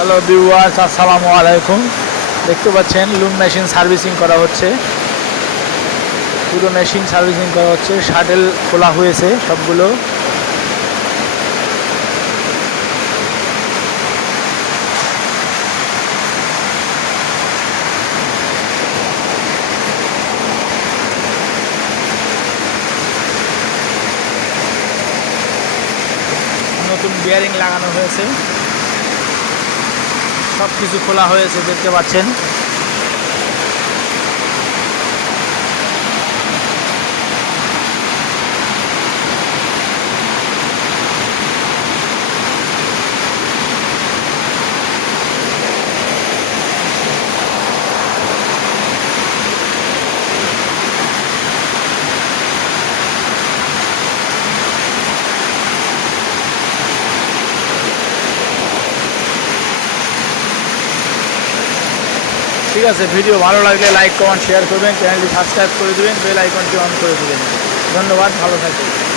Hello viewers, আসসালামু আলাইকুম। দেখতে পাচ্ছেন লুম মেশিন সার্ভিসিং করা হচ্ছে। পুরো মেশিন সার্ভিসিং করা হচ্ছে। শাটেল খোলা হয়েছে সবগুলো। নতুন বিয়ারিং লাগানো হয়েছে। সব কিছু খোলা হয়েছে দেখতে পাচ্ছেন। ঠিক আছে, ভিডিও ভালো লাগলে লাইক কমেন্ট শেয়ার করবেন, চ্যানেলটি সাবস্ক্রাইব করে দেবেন, বেল আইকনটি অন করে দেবেন। ধন্যবাদ, ভালো থাকবেন।